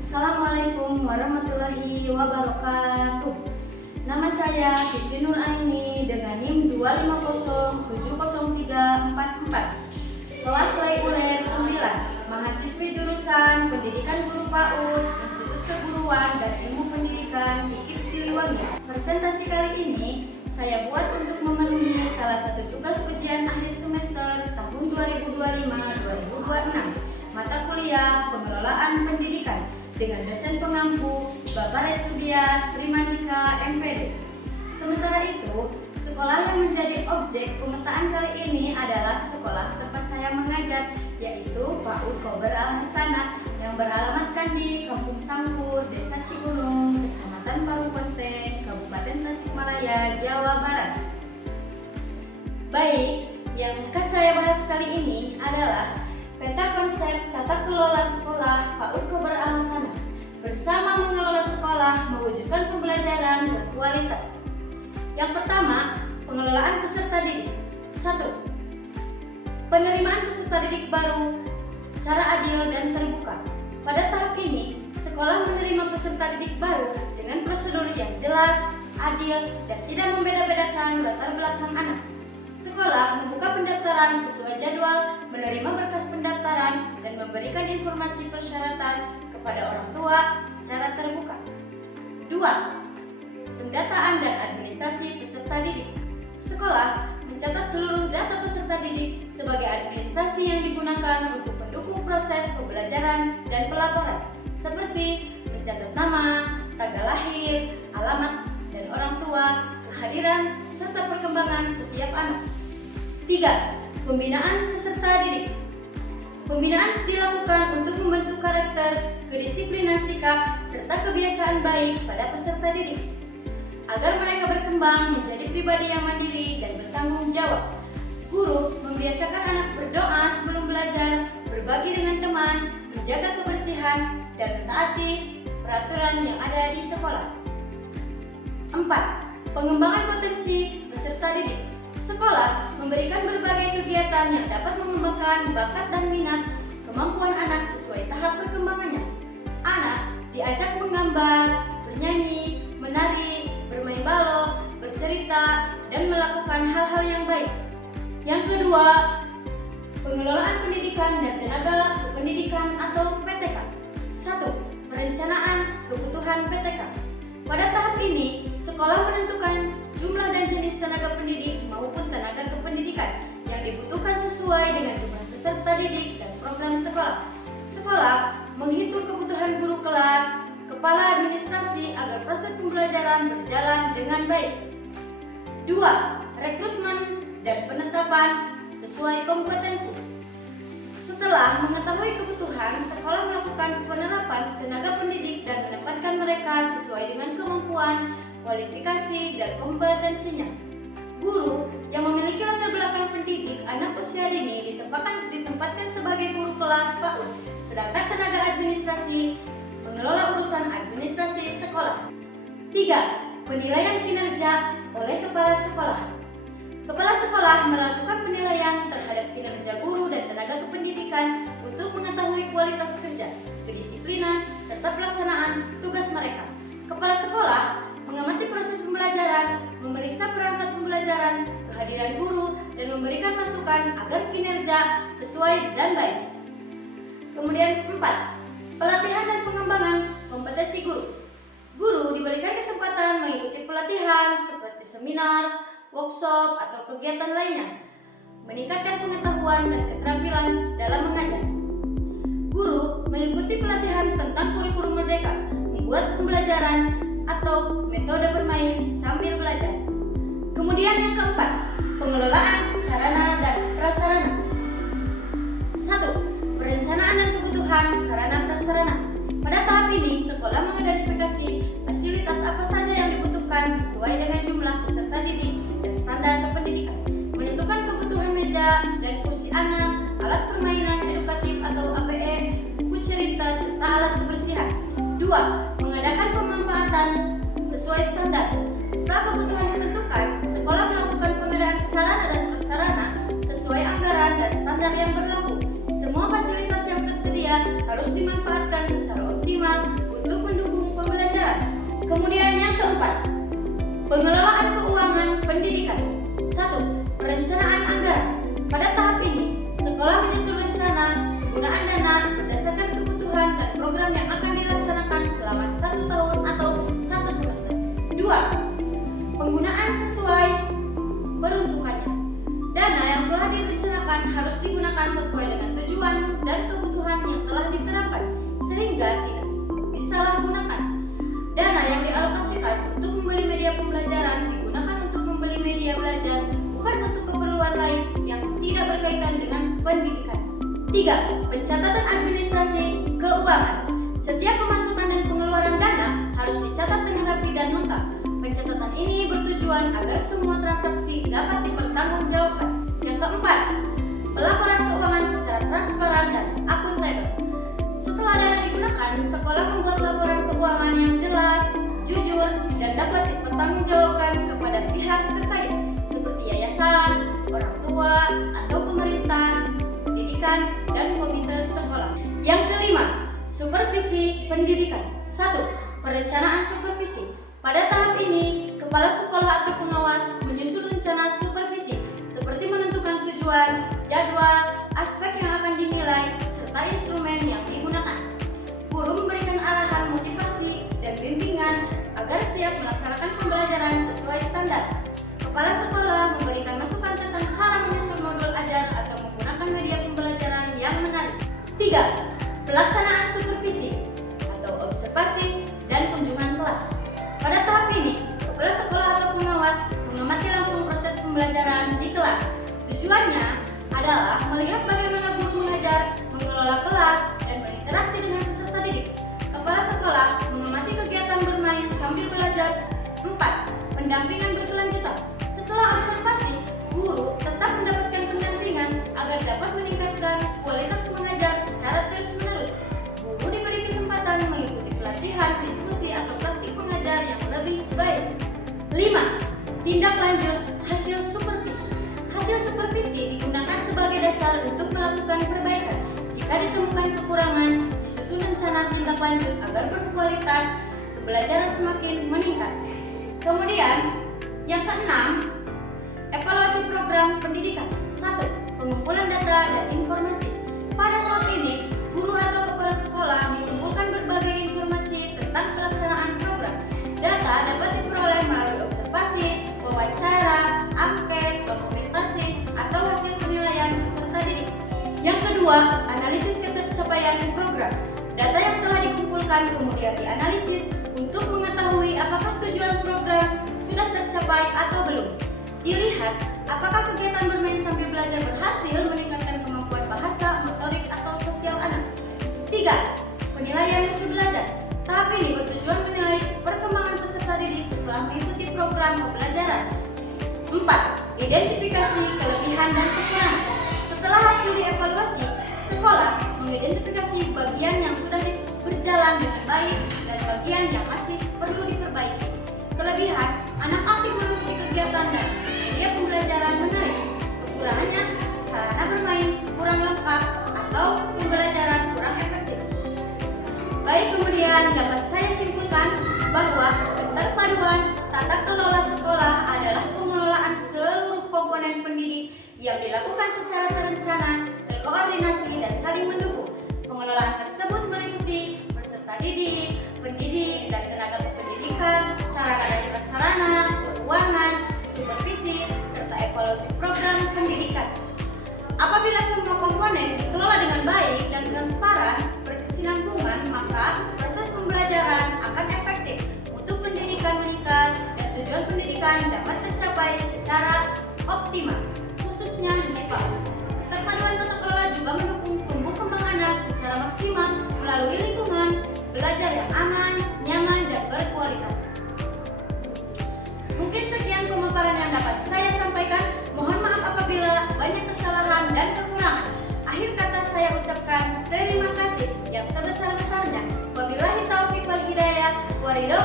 Assalamualaikum warahmatullahi wabarakatuh. Nama saya Fitri Nur Aini dengan NIM 250703444. Kelas reguler 9, mahasiswi jurusan Pendidikan Guru PAUD, Institut Keguruan dan Ilmu Pendidikan IKIP Siliwangi. Presentasi kali ini saya buat untuk memenuhi salah satu tugas ujian akhir semester tahun 2025-2026, mata kuliah Pengelolaan Pendidikan dengan dosen pengampu Bapak Restubias Primandika MPD. Sementara itu, sekolah yang menjadi objek pemetaan kali ini adalah sekolah tempat saya mengajar, yaitu PAUD Kober Al Hasanah yang beralamatkan di Kampung Sangkur, Desa Cigunung, Kecamatan Parungkunteng, Kabupaten Tasikmalaya, Jawa Barat. Baik, yang akan saya bahas kali ini adalah peta konsep tata kelola sekolah PAUD Kober Al Hasanah bersama mengelola sekolah mewujudkan pembelajaran berkualitas. Yang pertama, pengelolaan peserta didik. 1. Penerimaan peserta didik baru secara adil dan terbuka. Pada tahap ini, sekolah menerima peserta didik baru dengan prosedur yang jelas, adil, dan tidak membeda-bedakan latar belakang anak. Sekolah membuka pendaftaran sesuai jadwal, menerima berkas pendaftaran, dan memberikan informasi persyaratan kepada orang tua secara terbuka. 2. Pendataan dan administrasi peserta didik. Sekolah mencatat seluruh data peserta didik sebagai administrasi yang digunakan untuk mendukung proses pembelajaran dan pelaporan, seperti mencatat nama, tanggal lahir, alamat, dan orang tua, kehadiran, serta perkembangan setiap anak. 3. Pembinaan peserta didik. Pembinaan dilakukan untuk membentuk karakter, kedisiplinan sikap, serta kebiasaan baik pada peserta didik, agar mereka berkembang menjadi pribadi yang mandiri dan bertanggung jawab. Guru membiasakan anak berdoa sebelum belajar, berbagi dengan teman, menjaga kebersihan, dan mentaati peraturan yang ada di sekolah. 4. Pengembangan potensi peserta didik. Sekolah memberikan berbagai kegiatan yang dapat mengembangkan bakat dan minat kemampuan anak sesuai tahap perkembangannya. Anak diajak menggambar, bernyanyi, menari, bermain balok, bercerita, dan melakukan hal-hal yang baik. Yang kedua, pengelolaan pendidikan dan tenaga kependidikan atau PTK. 1. Perencanaan kebutuhan PTK. Pada tahap ini, sekolah menentukan jumlah dan jenis tenaga pendidik maupun tenaga kependidikan yang dibutuhkan sesuai dengan jumlah peserta didik dan program sekolah. Sekolah menghitung kebutuhan guru kelas, kepala administrasi agar proses pembelajaran berjalan dengan baik. 2. Rekrutmen dan penetapan sesuai kompetensi. Setelah mengetahui kebutuhan, sekolah melakukan penerapan tenaga pendidik dan menempatkan mereka sesuai dengan kemampuan, kualifikasi, dan kompetensinya. Guru yang memiliki latar belakang pendidik anak usia dini ditempatkan sebagai guru kelas PAUD, sedangkan tenaga administrasi mengelola urusan administrasi sekolah. 3. Penilaian kinerja oleh kepala sekolah. Kepala sekolah melakukan penilaian terhadap kinerja guru dan tenaga kependidikan untuk mengetahui kualitas kerja, kedisiplinan, serta pelaksanaan tugas mereka. Kepala sekolah mengamati proses pembelajaran, memeriksa perangkat pembelajaran, kehadiran guru, dan memberikan masukan agar kinerja sesuai dan baik. Kemudian 4. Pelatihan dan pengembangan kompetensi guru. Guru diberikan kesempatan mengikuti pelatihan seperti seminar, workshop, atau kegiatan lainnya, meningkatkan pengetahuan dan keterampilan dalam mengajar. Guru mengikuti pelatihan tentang kurikulum merdeka, membuat pembelajaran atau metode bermain sambil belajar. Kemudian yang keempat, pengelolaan sarana dan prasarana. 1. Perencanaan dan kebutuhan sarana prasarana. Pada tahap ini, sekolah mengidentifikasi fasilitas apa saja yang dibutuhkan sesuai dengan jumlah peserta didik dan standar kependidikan, menentukan kebutuhan meja dan kursi anak, alat permainan edukatif atau APE, buku cerita, serta alat kebersihan. 2. Mengadakan pemanfaatan sesuai standar. Setelah kebutuhan ditentukan, sekolah melakukan pengadaan sarana dan prasarana sesuai anggaran dan standar yang berlaku. Semua fasilitas yang tersedia harus dimanfaatkan secara optimal perencanaan anggaran. Pada tahap ini, sekolah menyusun rencana penggunaan dana berdasarkan kebutuhan dan program yang akan dilaksanakan selama 1 tahun atau 1 semester. 2. Penggunaan sesuai peruntukannya. Dana yang telah direncanakan harus digunakan sesuai dengan tujuan dan kebutuhan yang telah diterapkan, sehingga tidak disalahgunakan. Dana yang dialokasikan untuk membeli media pembelajaran digunakan untuk membeli media belajar, bukan untuk keperluan lain yang tidak berkaitan dengan pendidikan. 3. Pencatatan administrasi keuangan. Setiap pemasukan dan pengeluaran dana harus dicatat dengan rapi dan lengkap. Pencatatan ini bertujuan agar semua transaksi dapat dipertanggungjawabkan. Yang keempat, pelaporan keuangan secara transparan dan akuntabel. Setelah dana digunakan, sekolah membuat laporan keuangan yang jelas, jujur, dan dapat dipertanggungjawabkan kepada pihak terkait seperti yayasan, orang tua, atau pemerintah, pendidikan, dan komite sekolah. Yang kelima, supervisi pendidikan. 1. Perencanaan supervisi. Pada tahap ini, kepala sekolah atau pengawas menyusun rencana supervisi seperti menentukan tujuan, jadwal, aspek yang akan dinilai, serta instrumen yang digunakan. Guru memberikan arahan motivasi dan bimbingan agar siap melaksanakan pembelajaran sesuai standar. Kepala sekolah memberikan masukan tentang cara menyusun modul ajar atau menggunakan media pembelajaran yang menarik. 3. Pelaksanaan supervisi atau observasi dan kunjungan kelas. Pada tahap ini, kepala sekolah atau pengawas mengamati langsung proses pembelajaran di kelas. Tujuannya adalah melihat bagaimana guru mengajar, mengelola kelas, dan berinteraksi dengan peserta didik. Kepala sekolah mengamati kegiatan bermain sambil belajar. 4. Pendampingan berkelanjutan. Setelah observasi, guru tetap mendapatkan pendampingan agar dapat meningkatkan kualitas mengajar secara terus-menerus. Guru diberi kesempatan mengikuti pelatihan, diskusi, atau praktik pengajar yang lebih baik. 5. Tindak lanjut hasil supervisi. Hasil supervisi digunakan sebagai dasar untuk melakukan perbaikan. Jika ditemukan kekurangan, disusun rencana tindak lanjut agar berkualitas pembelajaran semakin meningkat. Kemudian, yang keenam, evaluasi program pendidikan. 1. Pengumpulan data dan informasi. Pada tahap ini, guru atau kepala sekolah mengumpulkan berbagai informasi tentang pelaksanaan program. Data dapat diperoleh melalui observasi, wawancara, angket, dokumentasi, atau hasil penilaian peserta didik. Yang kedua, analisis capaian program. Data yang telah dikumpulkan kemudian dianalisis untuk mengetahui apakah tujuan program sudah tercapai atau belum. Dilihat apakah kegiatan bermain sambil belajar berhasil meningkatkan kemampuan bahasa, motorik, atau sosial anak. 3. Penilaian hasil belajar. Tahap ini bertujuan menilai perkembangan peserta didik setelah mengikuti program pembelajaran. 4. Identifikasi kelebihan dan kekurangan. Setelah hasil dievaluasi, sekolah mengidentifikasi bagian yang sudah berjalan dengan baik dan bagian yang masih perlu diperbaiki. Kelebihan, anak aktif mengikuti kegiatan dan media pembelajaran menarik. Kekurangannya, sarana bermain kurang lengkap atau pembelajaran kurang efektif. Baik, kemudian dapat saya simpulkan bahwa keterpaduan tata kelola sekolah adalah pengelolaan seluruh komponen pendidik yang dilakukan secara terencana, terkoordinasi, dan saling mendukung. Pengelolaan tersebut meliputi peserta didik, pendidik, dan tenaga kependidikan, sarana dan prasarana, keuangan, supervisi, serta evaluasi program pendidikan. Apabila semua komponen dikelola dengan baik dan transparan, berkesinambungan, maka proses pembelajaran akan efektif, mutu pendidikan meningkat, dan tujuan pendidikan dapat tercapai secara optimal, khususnya NEPA. Keterpaduan tata kelola juga mendukung tumbuh kembang anak secara maksimal melalui lingkungan belajar yang aman, nyaman, dan berkualitas. Mungkin sekian pemaparan yang dapat saya sampaikan. Mohon maaf apabila banyak kesalahan dan kekurangan. Akhir kata saya ucapkan terima kasih yang sebesar-besarnya. Wabillahi taufiq wal hidayah. Waridho